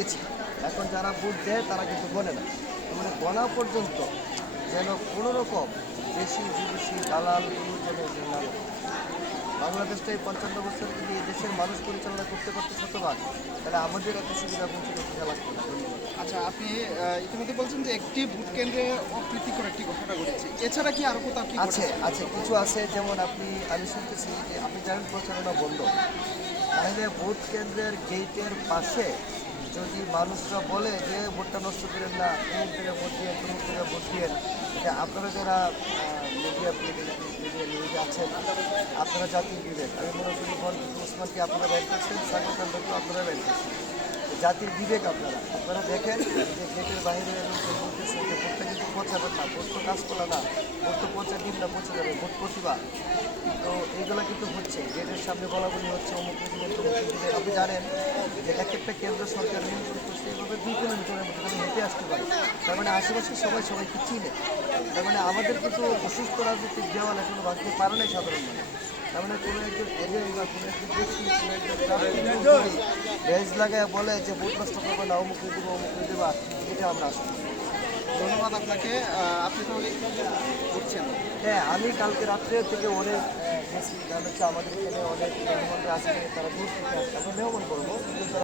দিয়েছি, এখন যারা ভোট দেয় তারা কিন্তু গণে না। মানে গণা পর্যন্ত যেন কোনো রকম দেশি বিদেশি দালাল কোনো যেন না হয়। বাংলাদেশটা এই 55 বছর যদি এই দেশের মানুষ পরিচালনা করতে পারতো শতভাগ, তাহলে আমাদের এত সুবিধা বঞ্চিত হতে লাগতো না। ধন্যবাদ। আচ্ছা, আপনি ইতিমধ্যে বলছেন যে একটি ভোট কেন্দ্রে অপ্রীতিকর একটি ঘটনা ঘটেছে, এছাড়া কি আরো কোথাও কি আছে ঘটেছে? আছে কিছু আছে, যেমন আমি শুনতেছি যে আপনি জানেন প্রচারণা বন্ধ, তাহলে ভোট কেন্দ্রের গেটের পাশে যদি মানুষরা বলে যে ভোটটা নষ্ট করেন না, অমুক থেকে ভোট দিয়ে তমুক থেকে ভোট দিয়ে, এটা আপনারা যারা মিডিয়া মিডিয়া নিউজে আছেন, আপনারা জাতির বিবেক, আমি মনে করি ওসমানকে আপনারা ব্যান করছেন, সাগর খানকে আপনারা ব্যান করছেন, জাতির বিবেক আপনারা দেখেন যে গেটের বাইরে লোকজন বলতেছে যে ভোটটা কিন্তু পৌঁছাবেন না, ভোট তো কাজ করলা না, ভোট তো পৌঁছা দিন না, পৌঁছে যাবে ভোট প্রতিভা। তো এইগুলো কিন্তু হচ্ছে, গেটের সামনে বলাবলি হচ্ছে অমুক দিনের তমুক দিনের। আপনি জানেন যে এক একটা কেন্দ্র সরকার নিয়ন্ত্রণ করছে এইভাবে 2 কিলোমিটারের মধ্যে আমি হেঁটে আসতে পারি, তার মানে আশেপাশে সবাইকে চিনে। তার মানে আমাদের কিন্তু অসুস্থ রাজনৈতিক দেওয়াল এখনো ভাঙতে পারে নাই সাধারণ মানুষ। তার মানে কোনো একজন এজেন্ট বা কোনো একজন ব্যক্তি কোনো একজন বেজ লাগায় বলে যে ভোট নষ্ট করবো না, অমুক দেবো দেবা, এটা আমরা আশা করি। ধন্যবাদ আপনাকে। আপনি তাহলে ঘুরছেন? হ্যাঁ, আমি কালকে রাত্রে থেকে অনেক গেছি, কারণ হচ্ছে আমাদের এখানে অনেক মেহমানরা আছে, তারা দূর থেকে আসছে, আমরা মেহমান করবো কিন্তু